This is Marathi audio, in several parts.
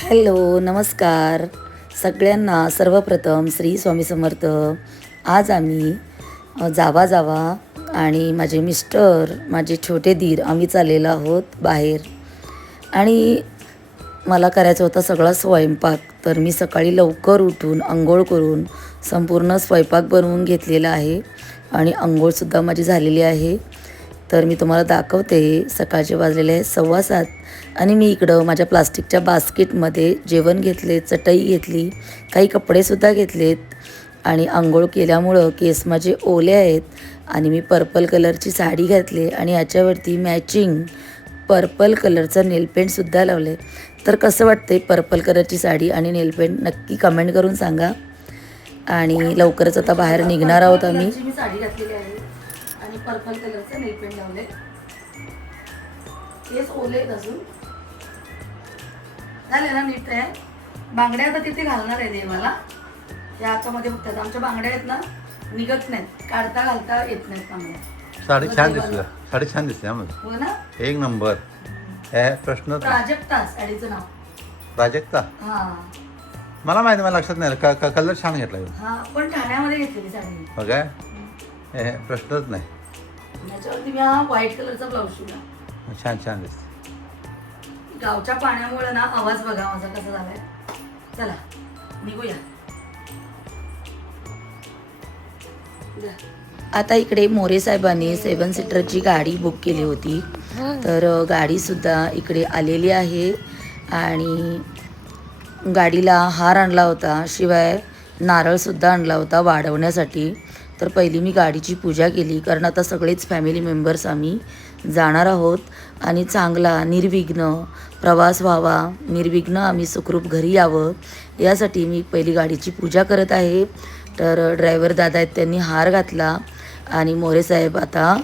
हॅलो नमस्कार सगळ्यांना. सर्वप्रथम श्री स्वामी समर्थ. आज आम्ही जावा जावा आणि माझे मिस्टर, माझे छोटे दीर आम्ही चाललेलो आहोत बाहेर. आणि मला करायचा होता सगळा स्वयंपाक. तर मी सकाळी लवकर उठून अंघोळ करून संपूर्ण स्वयंपाक बनवून घेतलेला आहे आणि अंघोळसुद्धा माझी झालेली आहे. तर मी तुम्हाला दाखवते. सकाळचे वाजलेले आहे 7:15 आणि मी इकडं माझ्या प्लास्टिकच्या बास्केटमध्ये जेवण घेतले, चटई घेतली, काही कपडेसुद्धा घेतलेत. आणि अंघोळ केल्यामुळं केस माझे ओले आहेत आणि मी पर्पल कलरची साडी घातली आणि याच्यावरती मॅचिंग पर्पल कलरचं नेलपेंटसुद्धा लावले. तर कसं वाटते पर्पल कलरची साडी आणि नेलपेंट नक्की कमेंट करून सांगा. आणि लवकरच आता बाहेर निघणार आहोत आम्ही. मी साडी घातलेली आहे आणि पर्पल कलरचं नेलपेंट लावले. केस ओले अजून झाले ना नीट. आहे बांगड्या आता तिथे घालणार आहे देवाला. या आतामध्ये बघतात आमच्या बांगड्या आहेत ना, निघत नाहीत, काढता घालता येत नाहीत बांगड्या. साडी छान दिसते, साडी छान दिसते. हो ना, एक नंबर. हे प्रश्न प्राजक्ता साडीचं नाव. प्राजक्ता. हा मला माहिती, मला लक्षात नाही. कलर छान घेतला. हा पण ठाण्यामध्ये घेतलेली साडी. हो काय, हे प्रश्नच नाही. याच्यावरती मी हा व्हाईट कलरचा ब्लाऊज शिवला. छान छान दिसते. गावच्या पाण्यामुळे ना आवाज बघा माझा कसा झालाय. चला निघूया. आता इकडे मोरे साहेबांनी 7 सीटरची गाडी बुक केली होती. तर गाडीसुद्धा इकडे आलेली आहे आणि गाडीला हार आणला होता, शिवाय नारळसुद्धा आणला होता वाढवण्यासाठी. तर पहिली मी गाडीची पूजा केली, कारण आता सगळेच फॅमिली मेंबर्स आम्ही जाणार आहोत आणि चांगला निर्विघ्न प्रवास व्हावा, निर्विघ्न आम्ही सुखरूप घरी यावं, यासाठी मी पहिली गाडीची पूजा करत आहे. तर ड्रायव्हर दादा आहेत, त्यांनी हार घातला आणि मोरे साहेब आता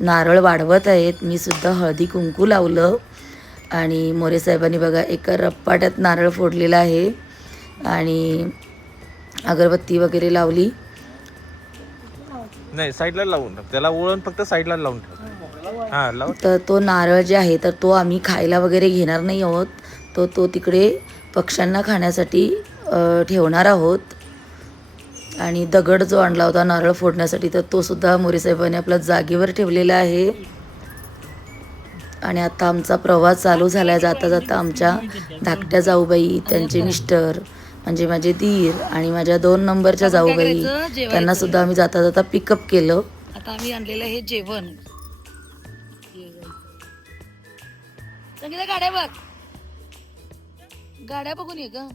नारळ वाढवत आहेत. मी सुद्धा हळदी कुंकू लावलं आणि मोरे साहेबांनी बघा एका रप्पाट्यात नारळ फोडलेला आहे आणि अगरबत्ती वगैरे लावली. नाही, साईडला लावून टाक त्याला, वळण फक्त साईडला लावून टाक. हा लाव. तर तो नारळ जे आहे तर तो आम्ही खायला वगैरे घेणार नाही आहोत. तो तिकडे पक्ष्यांना खाण्यासाठी ठेवणार आहोत. आणि दगड जो आणला होता नारळ फोडण्यासाठी, तर तो सुद्धा मोरे साहेबांनी आपल्या जागेवर ठेवलेला आहे. आणि आता आमचा प्रवास चालू झाला आहे. जाता जाता आमच्या धाकट्या जाऊबाई, त्यांचे मिस्टर म्हणजे माझे दीर आणि माझ्या 2 नंबरच्या जाऊबाई, त्यांना सुद्धा आम्ही जाता जाता पिकअप केलं. आता आम्ही आणलेलं हे जेवण. गाड्या बघ, गाड्या बघून ये ग.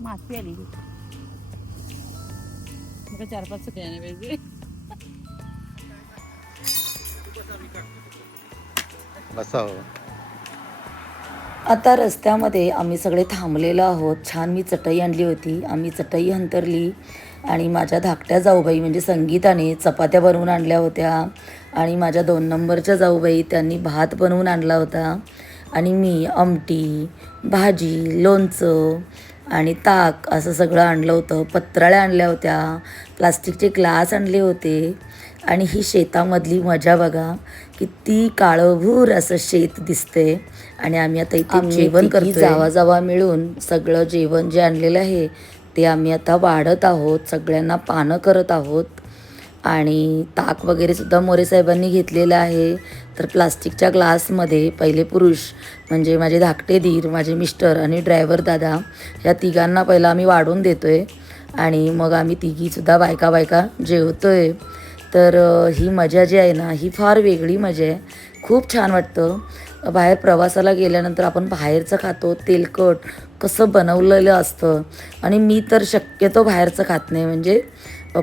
माती आली 4-5 सगळ्यांना पाहिजे. बसाव. आता रस्त्यामध्ये आम्ही सगळे थांबलेलो आहोत. छान मी चटई आणली होती, आम्ही चटई अंतरली आणि माझ्या धाकट्या जाऊबाई म्हणजे संगीताने चपात्या बनवून आणल्या होत्या आणि माझ्या 2 नंबरच्या जाऊबाई त्यांनी भात बनवून आणला होता आणि मी आमटी, भाजी, लोणचं आणि ताक असं सगळं आणलं होतं. पत्राळ्या आणल्या होत्या, प्लास्टिकचे ग्लास आणले होते. आणि ही शेतामधली मजा बघा, किती काळभूर असं शेत दिसते. आणि आम्ही आता इथे जेवण करतो. जावा जावा मिळून सगळं जेवण जे आणलेलं आहे ते आम्ही आता वाढत आहोत, सगळ्यांना पानं करत आहोत. आणि ताक वगैरे सुद्धा मोरे साहेबांनी घेतलेलं आहे. तर प्लास्टिकच्या ग्लासमध्ये पहिले पुरुष म्हणजे माझे धाकटे दीर, माझे मिस्टर आणि ड्रायव्हर दादा, या तिघांना पहिला आम्ही वाढून देतोय आणि मग आम्ही तिघीसुद्धा बायका जेवतोय. तर ही मजा जी आहे ना, ही फार वेगळी मजा आहे. खूप छान वाटतं. बाहेर प्रवासाला गेल्यानंतर आपण बाहेरचं खातो, तेलकट कसं बनवलेलं असतं. आणि मी तर शक्यतो बाहेरचं खात नाही, म्हणजे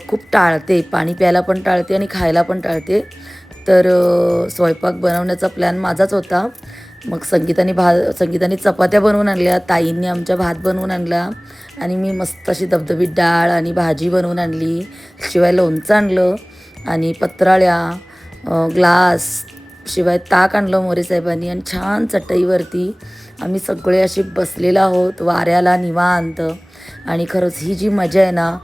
खूप टाळते. पाणी प्यायला पण टाळते आणि खायला पण टाळते. तर स्वयंपाक बनवण्याचा प्लॅन माझाच होता. मग संगीताने चपात्या बनवून आणल्या, ताईंनी आमच्या भात बनवून आणला आणि मी मस्त अशी धबधबीत डाळ आणि भाजी बनवून आणली, शिवाय लोणचं आणलं आणि पत्राळ्या, ग्लास, शिवाय ताक आणलं मोरे साहेबांनी. आणि छान चटईवरती आम्ही सगळे असे बसलेलो आहोत वाऱ्याला निवांत. आणि खरंच ही जी मजा आहे ना,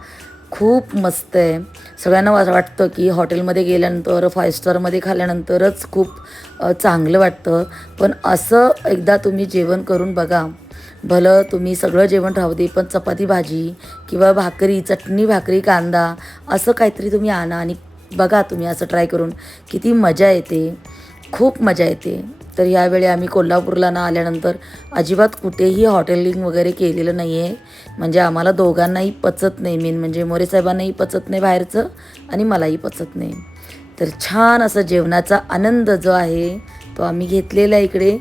खूप मस्त आहे. सगळ्यांना असं वाटतं की हॉटेलमध्ये गेल्यानंतर 5 स्टारमध्ये खाल्ल्यानंतरच खूप चांगलं वाटतं. पण असं एकदा तुम्ही जेवण करून बघा. भलं तुम्ही सगळं जेवण राहू दे, पण चपाती भाजी किंवा भाकरी, चटणी भाकरी, कांदा असं काहीतरी तुम्ही आणा आणि बघा तुम्ही असं ट्राय करून. किती मजा येते, खूप मजा येते. तर यावेळी आम्ही कोल्हापूरला ना आल्यानंतर अजिबात कुठेही हॉटेलिंग वगैरे केलेलं नाही आहे. म्हणजे आम्हाला दोघांनाही पचत नाही. मेन म्हणजे मोरे साहेबांनाही पचत नाही बाहेरचं आणि मलाही पचत नाही. तर छान असं जेवणाचा आनंद जो आहे तो आम्ही घेतलेला आहे इकडे.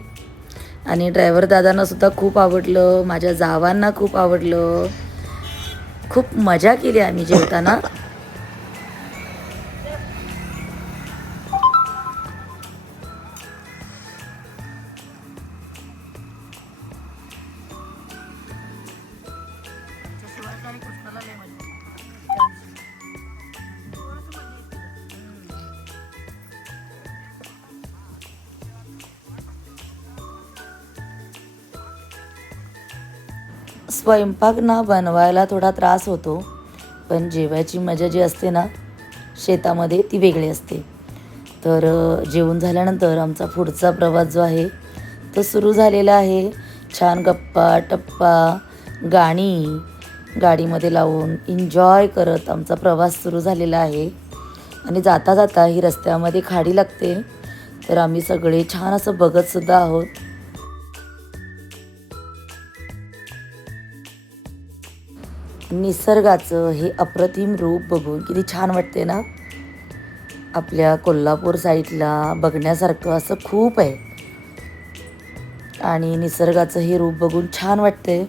आणि ड्रायव्हर दादांनासुद्धा खूप आवडलं, माझ्या जावांना खूप आवडलं. खूप मजा केली आम्ही जेवताना. स्वयंपाक ना बनवायला थोडा त्रास होतो, पण जेवायची मजा जी असते ना शेतामध्ये ती वेगळी असते. तर जेवून झाल्यानंतर आमचा पुढचा प्रवास जो आहे तो सुरू झालेला आहे. छान गप्पा टप्पा गाणी गाडीमध्ये लावून एन्जॉय करत आमचा प्रवास सुरू झालेला आहे. आणि जाता जाता ही रस्त्यामध्ये खाडी लागते, तर आम्ही सगळे छान असं बघतसुद्धा आहोत. निसर्गाचं हे अप्रतिम रूप बघून किती छान वाटते ना. आपल्या कोल्हापूर साईडला बघण्यासारखं असं खूप आहे आणि निसर्गाचं हे रूप बघून छान वाटते.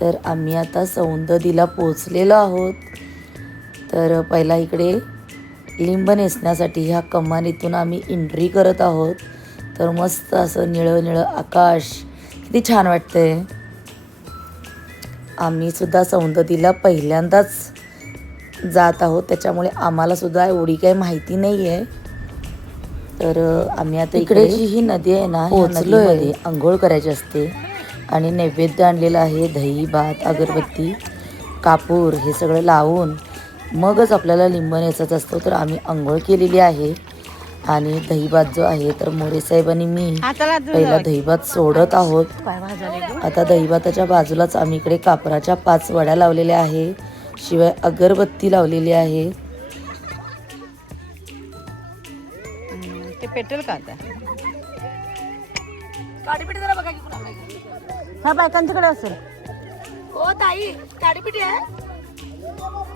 तर आम्ही आता सौंदतीला पोचलेलो आहोत. तर पहिला इकडे लिंब नेसण्यासाठी ह्या कमानीतून आम्ही एंट्री करत आहोत. तर मस्त असं निळं निळं आकाश किती छान वाटतंय. आम्हीसुद्धा सौंदतीला पहिल्यांदाच जात आहोत, त्याच्यामुळे आम्हालासुद्धा एवढी काही माहिती नाही आहे. तर आम्ही आता इकडे जी ही नदी आहे ना, ह्या नदीमध्ये आंघोळ करायची असते आणि नैवेद्य आणलेलं आहे. दही भात अगरबत्ती कापूर हे सगळं लावून मगच आपल्याला लिंब नेसायचं असतं. तर आम्ही आंघोळ केलेली आहे आणि दहीभात जो आहे तर मोरे साहेब आणि मी पहिला दहीभात सोडत आहोत. आता दहीभाताच्या बाजूलाच आम्ही इकडे कापराच्या 5 वड्या लावलेल्या आहे, शिवाय अगरबत्ती लावलेली आहे. ते पेट्रोल का आता हा बायकांच्याकडे असेल. ओ ताई काडीपिटी आहे.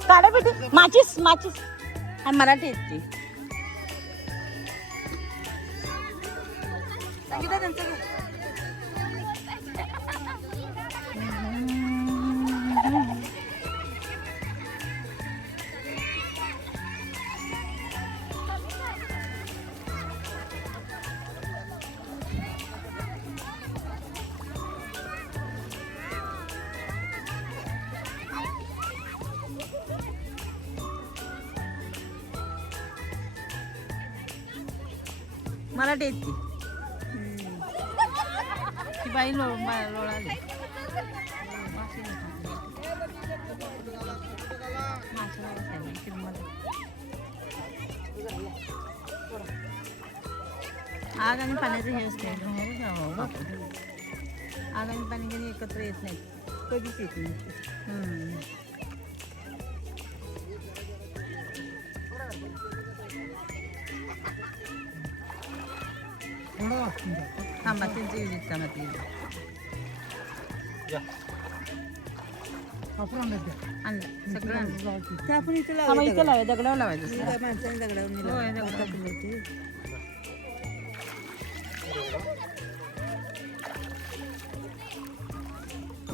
काढापेटी माचीस माचीस हा मराठी येते. मराठी येते ती बाई लोळाली. आग आणि पाण्याचं हे असते. आग आणि पाणी कधी एकत्र येत नाही, कधीच येत नाही. थांबा त्यांची विजिट का म्हटली आणलं सगळं आणलं. आपण इथे लावायचं, दगडावर लावायचं. माणसाने दगडावर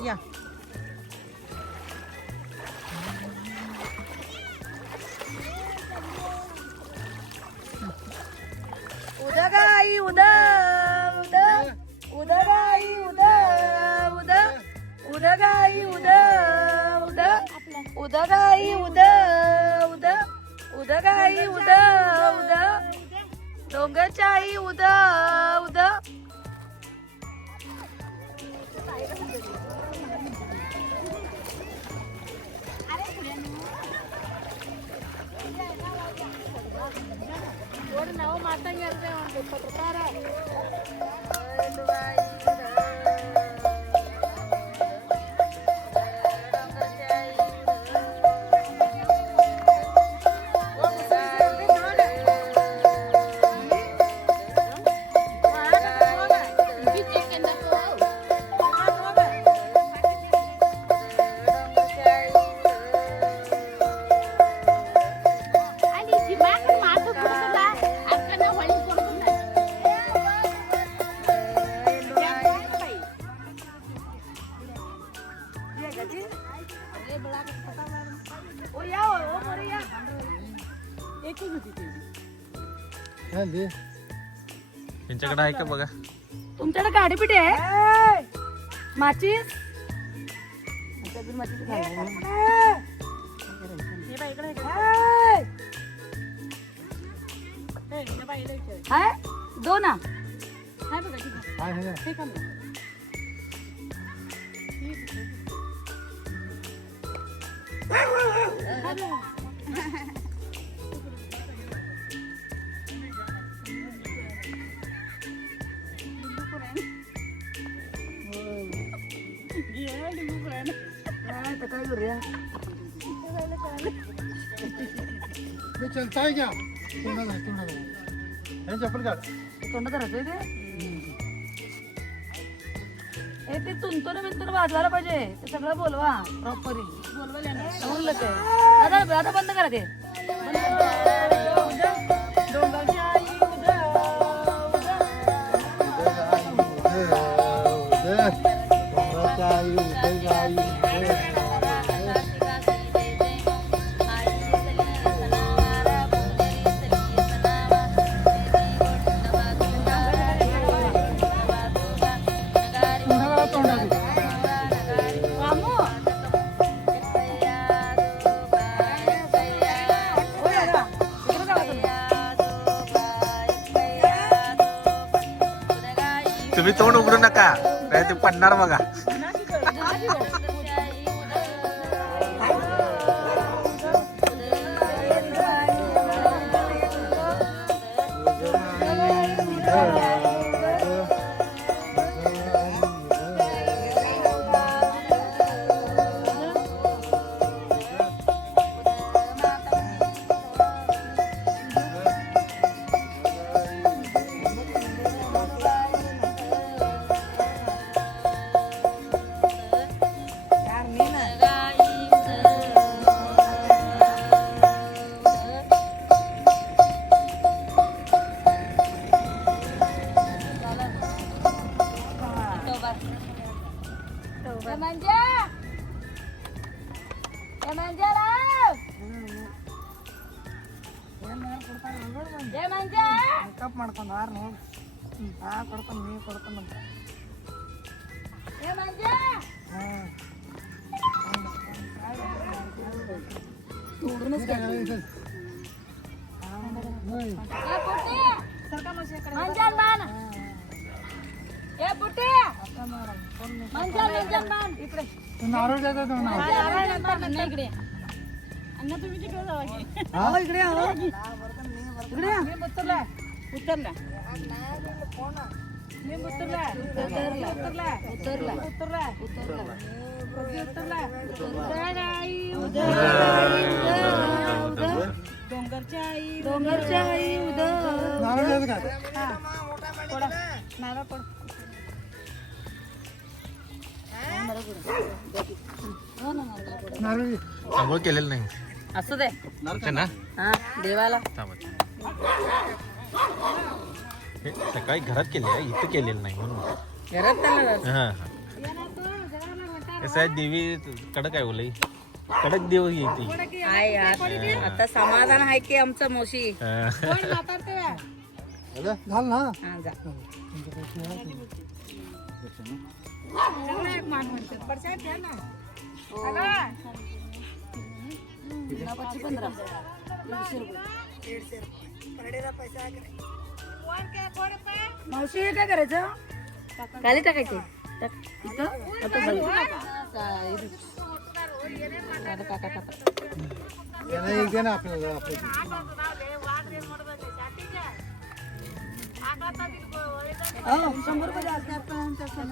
या उदा गाई उदा उदा उदा गाई उदा उदा उदा गाई उदा उदा उदा गाई उदा उदा उदा गाई उदा उदा डोंगरच्या आई उदा उदा. त्यांच्याकडे आहे का बघा. तुमच्याकडे गाडी पिटे आहे माचीस हाय दोन काय करूया चलता है क्या चप्पल काढ तोंड धरायचंय ते ते तुंतून बिंतून वाजवायला पाहिजे ते सगळं बोलवा प्रॉपरी बोलवलं ते दादा आता बंद करा ते तुम्ही तोंड उघडू नका नाही ते पडणार बघा. आंघोळ केलेलं नाही असू दे ना हा देवाला हे सकाळी घरात केले इथं केलेलं नाही म्हणून हा कसं आहे देवी कडक आहे बोलई कडक देव येते आता समाधान आहे की आमचं मोशी मावशी हे काय करायचं खाली टाकायचे आपल्याला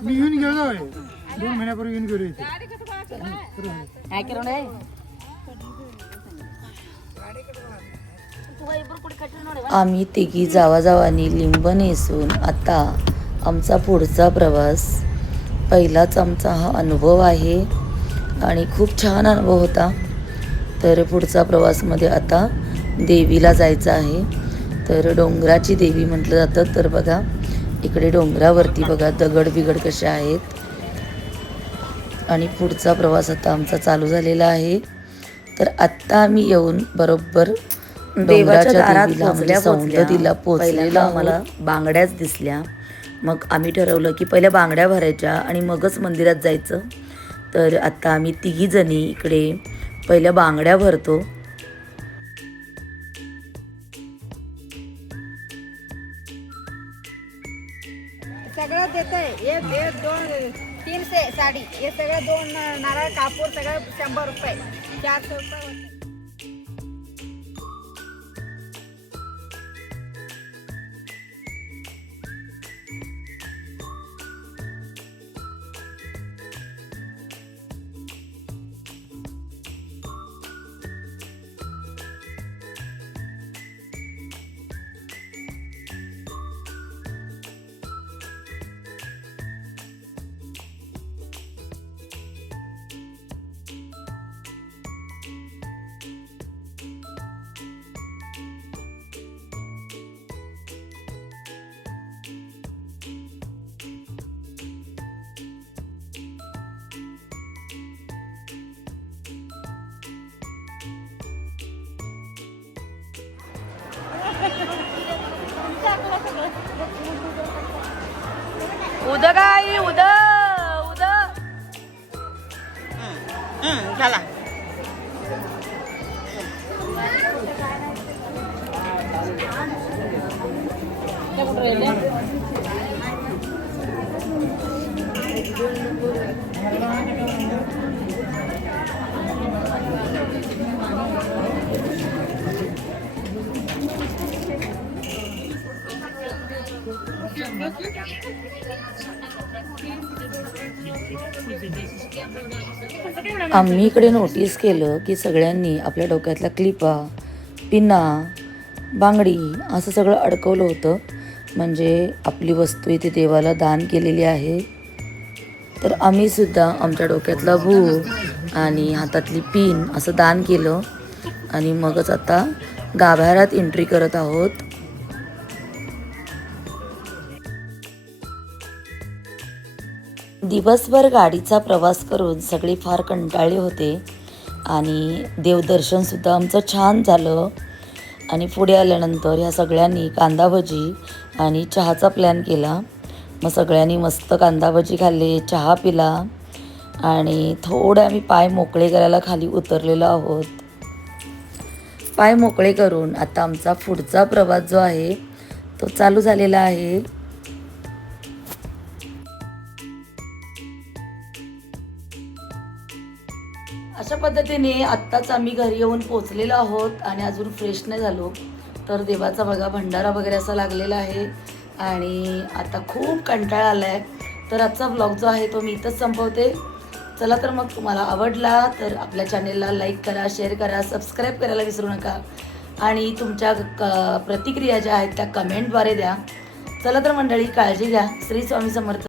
मी येऊन गेलो 2 महिन्यापूर्वी येऊन गेलो इथे. काय करू नये आम्ही तिघी जावाजावांनी लिंब नेसून आता आमचा पुढचा प्रवास. पहिलाच आमचा हा अनुभव आहे आणि खूप छान अनुभव होता. तर पुढचा प्रवासमध्ये आता देवीला जायचं आहे. तर डोंगराची देवी म्हटलं जातं. तर बघा इकडे डोंगरावरती बघा दगड बिगड कसे आहेत. आणि पुढचा प्रवास आता आमचा चालू झालेला आहे. तर आत्ता आम्ही येऊन बरोबर देवाच्या दारात सौंदतीला पोचलेला आम्हाला बांगड्याच दिसल्या. मग आम्ही ठरवलं की पहिल्या बांगड्या भरायच्या आणि मगच मंदिरात जायचं. तर आता आम्ही तिघी जणी इकडे पहिल्या बांगड्या भरतो. सगळं देतंय 1 1 2 300 साडी हे सगळं 2 नारळ कापूर सगळं 100 रुपये 400 रुपये होते. उद गाई उद उद झाला आम्ही इकडे नोटीस केलं की सगळ्यांनी आपल्या डोक्यातल्या क्लिपा पिना बांगडी असं सगळं अडकवलं होतं. म्हणजे आपली वस्तू इथे देवाला दान केलेली आहे. तर आम्ही सुद्धा आमच्या डोक्यातला भूत आणि हातातली पिन असं दान केलं आणि मगच आता गाभाऱ्यात एंट्री करत आहोत. दिवसभर गाडीचा प्रवास करून सगळे फार कंटाळले होते आणि देवदर्शनसुद्धा आमचं छान झालं. आणि पुढे आल्यानंतर ह्या सगळ्यांनी कांदा भजी आणि चहाचा प्लॅन केला. मग सगळ्यांनी मस्त कांदा भजी खाल्ले, चहा पिला आणि थोडे आम्ही पाय मोकळे करायला खाली उतरलेलो आहोत. पाय मोकळे करून आता आमचा पुढचा प्रवास जो आहे तो चालू झालेला आहे. अशा पद्धतीने आत्ताच आम्ही घरी येऊन पोचलेलो आहोत आणि अजून फ्रेश नाही झालो. तर देवाचा बघा भंडारा वगैरे असा लागलेला आहे आणि आता खूप कंटाळा आला आहे. तर आजचा व्लॉग जो आहे तो मी इथंच संपवते. चला तर मग तुम्हाला आवडला तर आपल्या चॅनेलला लाईक करा, शेअर करा, सबस्क्राईब करायला विसरू नका आणि तुमच्या प्रतिक्रिया ज्या आहेत त्या कमेंटद्वारे द्या. चला तर मंडळी काळजी घ्या. श्री स्वामी समर्थ.